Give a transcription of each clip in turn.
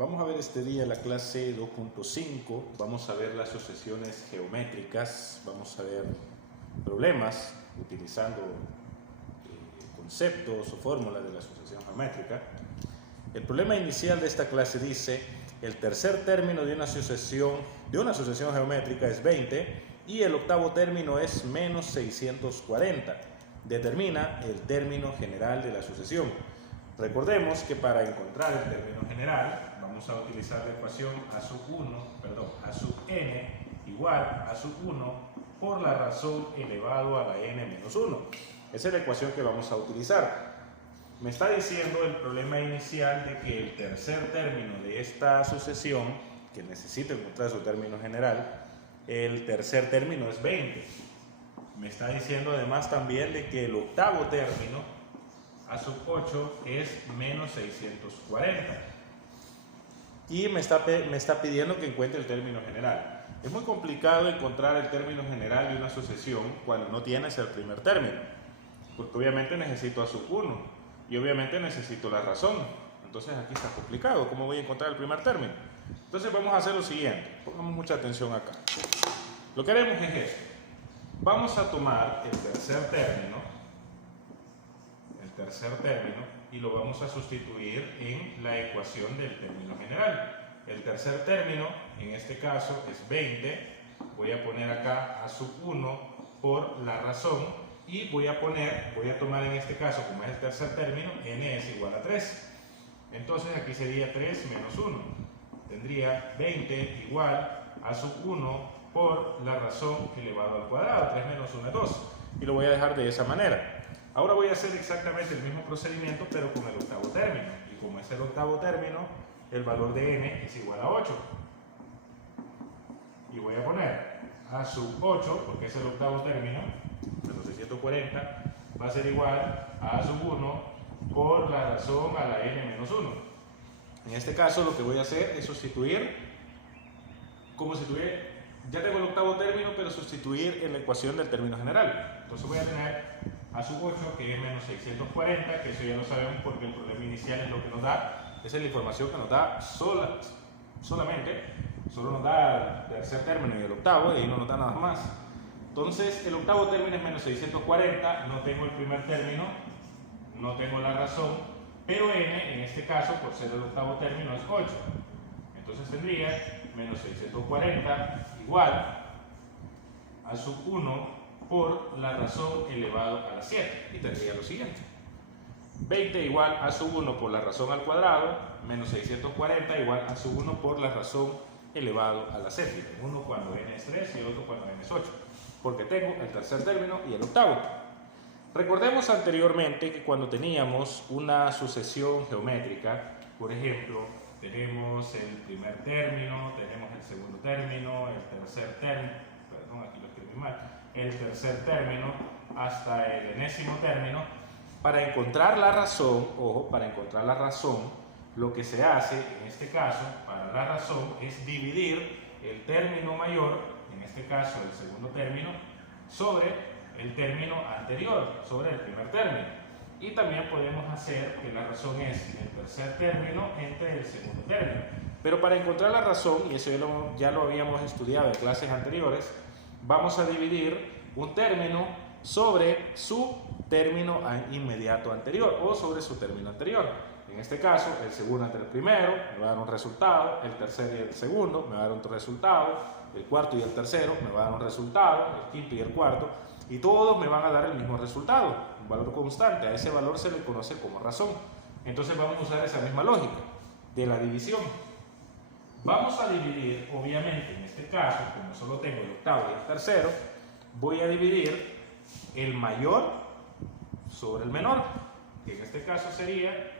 Vamos a ver este día la clase 2.5, vamos a ver las sucesiones geométricas, vamos a ver problemas utilizando conceptos o fórmulas de la sucesión geométrica. El problema inicial de esta clase dice: el tercer término de una sucesión geométrica es 20 y el octavo término es menos 640. Determina el término general de la sucesión. Recordemos que para encontrar el término general vamos a utilizar la ecuación a sub n igual a sub 1 por la razón elevado a la n menos 1. Esa es la ecuación que vamos a utilizar. Me está diciendo el problema inicial de que el tercer término de esta sucesión, que necesito encontrar su término general, el tercer término es 20. Me está diciendo además también de que el octavo término a sub 8 es menos 640. Y me está pidiendo que encuentre el término general. Es muy complicado encontrar el término general de una sucesión cuando no tienes el primer término, porque obviamente necesito a sub 1 y obviamente necesito la razón. Entonces aquí está complicado. ¿Cómo voy a encontrar el primer término? Entonces vamos a hacer lo siguiente. Pongamos mucha atención acá. Lo que haremos es esto. Vamos a tomar el tercer término y lo vamos a sustituir en la ecuación del término general. El tercer término, en este caso, es 20. Voy a poner acá a sub 1 por la razón y voy a tomar en este caso, como es el tercer término, n es igual a 3. Entonces aquí sería 3 menos 1. Tendría 20 igual a sub 1 por la razón elevado al cuadrado. 3 menos 1 es 2. Y lo voy a dejar de esa manera. Ahora voy a hacer exactamente el mismo procedimiento, pero con el octavo término. Y como es el octavo término, el valor de n es igual a 8. Y voy a poner a sub 8, porque es el octavo término, menos 640, va a ser igual a sub 1 por la razón a la n menos 1. En este caso lo que voy a hacer es sustituir, ya tengo el octavo término, pero sustituir en la ecuación del término general. Entonces voy a tener a sub 8, que es menos 640, que eso ya lo sabemos porque el problema inicial es lo que nos da. Esa es la información que nos da solo nos da el tercer término y el octavo, y ahí no nos da nada más. Entonces el octavo término es menos 640, no tengo el primer término, no tengo la razón, pero n en este caso, por ser el octavo término, es 8. Entonces tendría menos 640 igual a sub 1 por la razón elevado a la 7. Y tendría lo siguiente: 20 igual a sub 1 por la razón al cuadrado, menos 640 igual a sub 1 por la razón elevado a la 7. Uno cuando n es 3 y el otro cuando n es 8. Porque tengo el tercer término y el octavo. Recordemos anteriormente que cuando teníamos una sucesión geométrica, por ejemplo, tenemos el primer término, tenemos el segundo término, el tercer término, perdón, aquí lo escribí mal, el tercer término hasta el enésimo término. Para encontrar la razón, lo que se hace en este caso para la razón es dividir el término mayor, en este caso el segundo término, sobre el término anterior, sobre el primer término. Y también podemos hacer que la razón es el tercer término entre el segundo término. Pero para encontrar la razón, y eso ya lo habíamos estudiado en clases anteriores, vamos a dividir un término sobre su término inmediato anterior o sobre su término anterior. En este caso, el segundo entre el primero me va a dar un resultado, el tercero y el segundo me va a dar otro resultado, el cuarto y el tercero me va a dar un resultado, el quinto y el cuarto, y todos me van a dar el mismo resultado, un valor constante. A ese valor se le conoce como razón. Entonces vamos a usar esa misma lógica de la división. Vamos a dividir, obviamente, en este caso, como solo tengo el octavo y el tercero, voy a dividir el mayor sobre el menor, que en este caso sería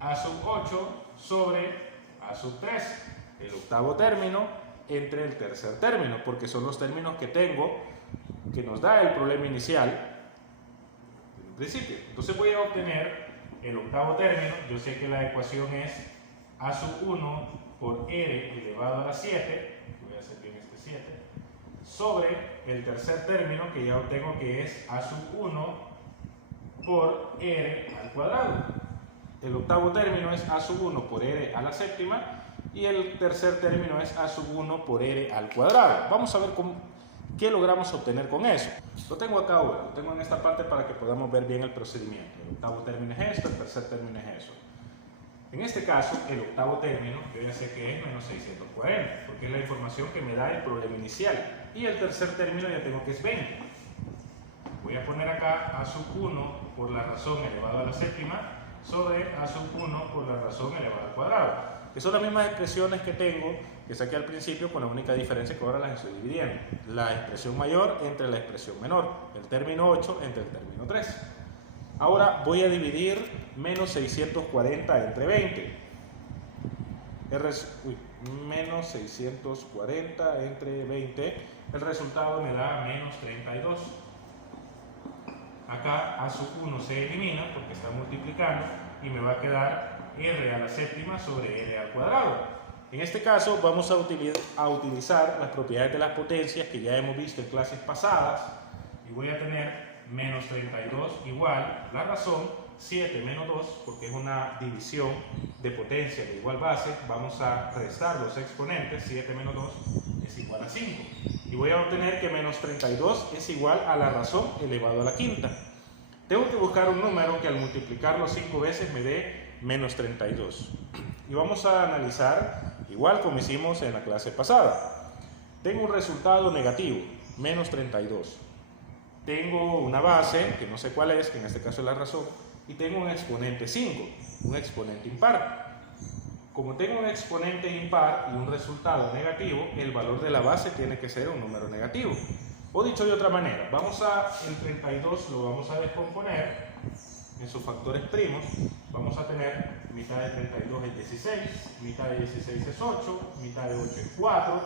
a sub 8 sobre a sub 3, el octavo término entre el tercer término, porque son los términos que tengo, que nos da el problema inicial en principio. Entonces voy a obtener el octavo término. Yo sé que la ecuación es a sub 1 por r elevado a la 7, voy a hacer bien este 7, sobre el tercer término, que ya obtengo que es a sub 1 por r al cuadrado. El octavo término es a sub 1 por r a la séptima y el tercer término es a sub 1 por r al cuadrado. Vamos a ver qué logramos obtener con eso. Lo tengo acá ahora, lo tengo en esta parte para que podamos ver bien el procedimiento. El octavo término es esto, el tercer término es eso. En este caso, el octavo término, yo ya sé que es menos 640, porque es la información que me da el problema inicial. Y el tercer término ya tengo que es 20. Voy a poner acá a sub 1 por la razón elevado a la séptima sobre a sub 1 por la razón elevada al cuadrado. Que son las mismas expresiones que tengo, que saqué al principio, con la única diferencia que ahora las estoy dividiendo. La expresión mayor entre la expresión menor. El término 8 entre el término 3. Ahora voy a dividir menos 640 entre 20. Menos 640 entre 20. El resultado me da menos 32. Acá a sub 1 se elimina porque está multiplicando y me va a quedar r a la séptima sobre r al cuadrado. En este caso vamos a utilizar las propiedades de las potencias que ya hemos visto en clases pasadas y voy a tener menos 32 igual, la razón, 7 menos 2, porque es una división de potencia de igual base, vamos a restar los exponentes, 7 menos 2 es igual a 5. Y voy a obtener que menos 32 es igual a la razón elevado a la quinta. Tengo que buscar un número que al multiplicarlo 5 veces me dé menos 32. Y vamos a analizar, igual como hicimos en la clase pasada. Tengo un resultado negativo, menos 32. Tengo una base, que no sé cuál es, que en este caso es la razón, y tengo un exponente 5, un exponente impar. Como tengo un exponente impar y un resultado negativo, el valor de la base tiene que ser un número negativo. O dicho de otra manera, el 32 lo vamos a descomponer en sus factores primos. Vamos a tener mitad de 32 es 16, mitad de 16 es 8, mitad de 8 es 4,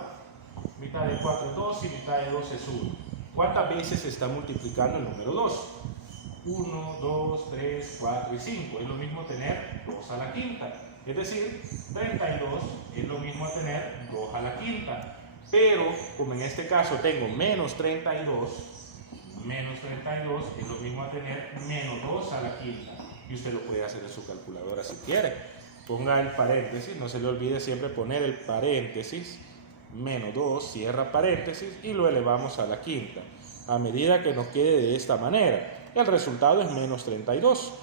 mitad de 4 es 2 y mitad de 2 es 1. ¿Cuántas veces se está multiplicando el número 2? 1, 2, 3, 4 y 5. Es lo mismo tener 2 a la quinta. Es decir, 32 es lo mismo a tener 2 a la quinta. Pero, como en este caso tengo menos 32 es lo mismo a tener menos 2 a la quinta. Y usted lo puede hacer en su calculadora si quiere. Ponga el paréntesis, no se le olvide siempre poner el paréntesis. Menos 2, cierra paréntesis y lo elevamos a la quinta. A medida que nos quede de esta manera, el resultado es menos 32.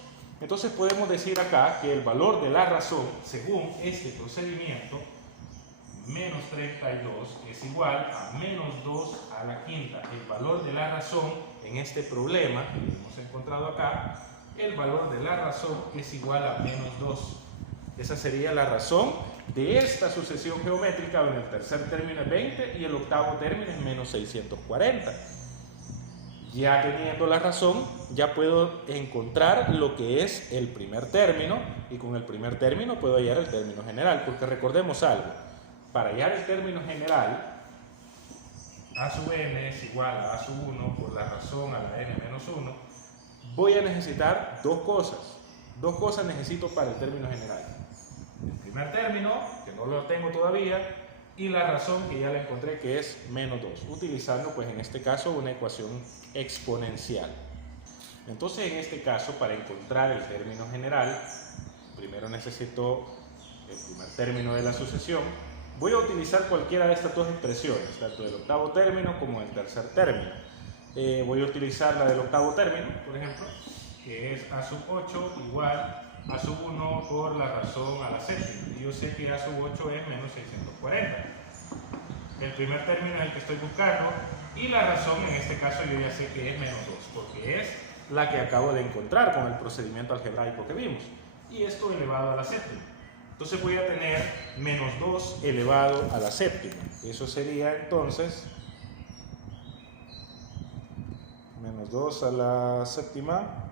Entonces podemos decir acá que el valor de la razón, según este procedimiento, menos 32 es igual a menos 2 a la quinta. El valor de la razón en este problema que hemos encontrado acá, el valor de la razón es igual a menos 2. Esa sería la razón de esta sucesión geométrica, donde el tercer término es 20 y el octavo término es menos 640. Ya teniendo la razón, ya puedo encontrar lo que es el primer término, y con el primer término puedo hallar el término general, porque recordemos algo, para hallar el término general, a sub n es igual a sub 1 por la razón a la n menos 1, voy a necesitar dos cosas necesito para el término general. El primer término, que no lo tengo todavía, y la razón que ya la encontré, que es menos 2, utilizando pues en este caso una ecuación exponencial. Entonces en este caso, para encontrar el término general, primero necesito el primer término de la sucesión. Voy a utilizar cualquiera de estas dos expresiones, tanto del octavo término como del tercer término. Voy a utilizar la del octavo término, por ejemplo, que es a sub 8 igual a sub 1 por la razón a la séptima. Y yo sé que a sub 8 es menos 640. El primer término es el que estoy buscando y la razón en este caso yo ya sé que es menos 2, porque es la que acabo de encontrar con el procedimiento algebraico que vimos. Y esto elevado a la séptima. Entonces voy a tener menos 2 elevado a la séptima. Eso sería entonces menos 2 a la séptima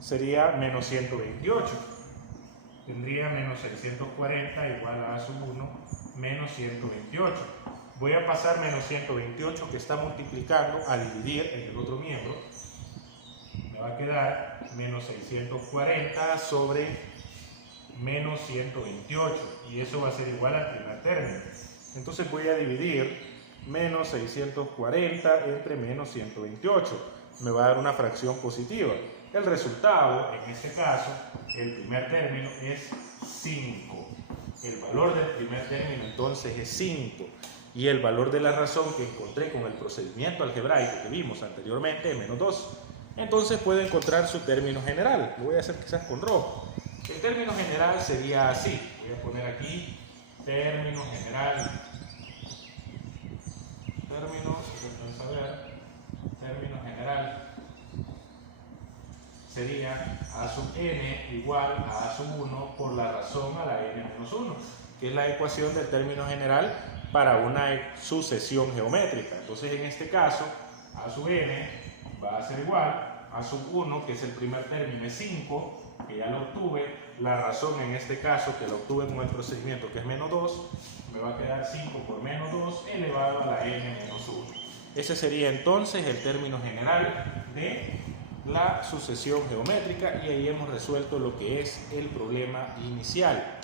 sería menos 128. Tendría menos 640 igual a sub 1 menos 128. Voy a pasar menos 128 que está multiplicando a dividir en el otro miembro. Me va a quedar menos 640 sobre menos 128. Y eso va a ser igual al primer término. Entonces voy a dividir menos 640 entre menos 128. Me va a dar una fracción positiva. El resultado, en este caso, el primer término es 5. El valor del primer término entonces es 5. Y el valor de la razón que encontré con el procedimiento algebraico que vimos anteriormente es menos 2. Entonces puedo encontrar su término general. Lo voy a hacer quizás con rojo. El término general sería así. Voy a poner aquí término general. Término general sería a sub n igual a sub 1 por la razón a la n menos 1, que es la ecuación del término general para una sucesión geométrica. Entonces en este caso a sub n va a ser igual a sub 1, que es el primer término, es 5, que ya lo obtuve. La razón en este caso, que lo obtuve con el procedimiento, que es menos 2, me va a quedar 5 por menos 2 elevado a la n menos 1. Ese sería entonces el término general de la sucesión geométrica, y ahí hemos resuelto lo que es el problema inicial.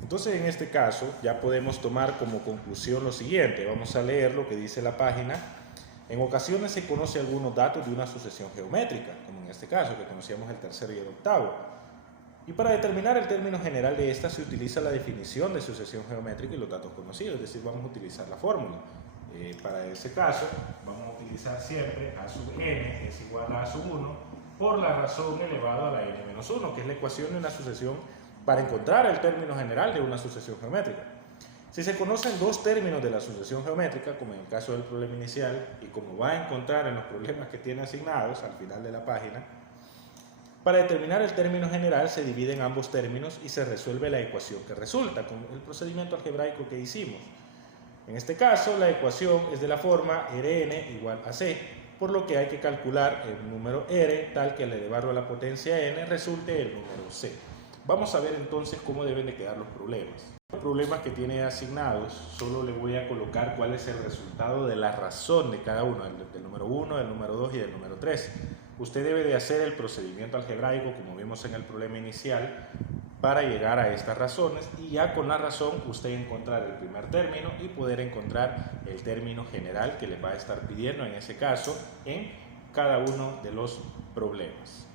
Entonces en este caso ya podemos tomar como conclusión lo siguiente. Vamos a leer lo que dice la página. En ocasiones se conoce algunos datos de una sucesión geométrica, como en este caso que conocíamos el tercero y el octavo. Y para determinar el término general de esta se utiliza la definición de sucesión geométrica y los datos conocidos, es decir, vamos a utilizar la fórmula. Para ese caso vamos a utilizar siempre a sub n es igual a sub 1 por la razón elevada a la n menos 1, que es la ecuación de una sucesión para encontrar el término general de una sucesión geométrica. Si se conocen dos términos de la sucesión geométrica, como en el caso del problema inicial y como va a encontrar en los problemas que tiene asignados al final de la página, para determinar el término general se dividen ambos términos y se resuelve la ecuación que resulta con el procedimiento algebraico que hicimos. En este caso, la ecuación es de la forma Rn igual a C, por lo que hay que calcular el número R tal que al elevarlo a la potencia n resulte el número C. Vamos a ver entonces cómo deben de quedar los problemas. Los problemas que tiene asignados, solo le voy a colocar cuál es el resultado de la razón de cada uno, del número 1, del número 2 y del número 3. Usted debe de hacer el procedimiento algebraico, como vimos en el problema inicial, para llegar a estas razones, y ya con la razón usted encontrar el primer término y poder encontrar el término general que le va a estar pidiendo en ese caso en cada uno de los problemas.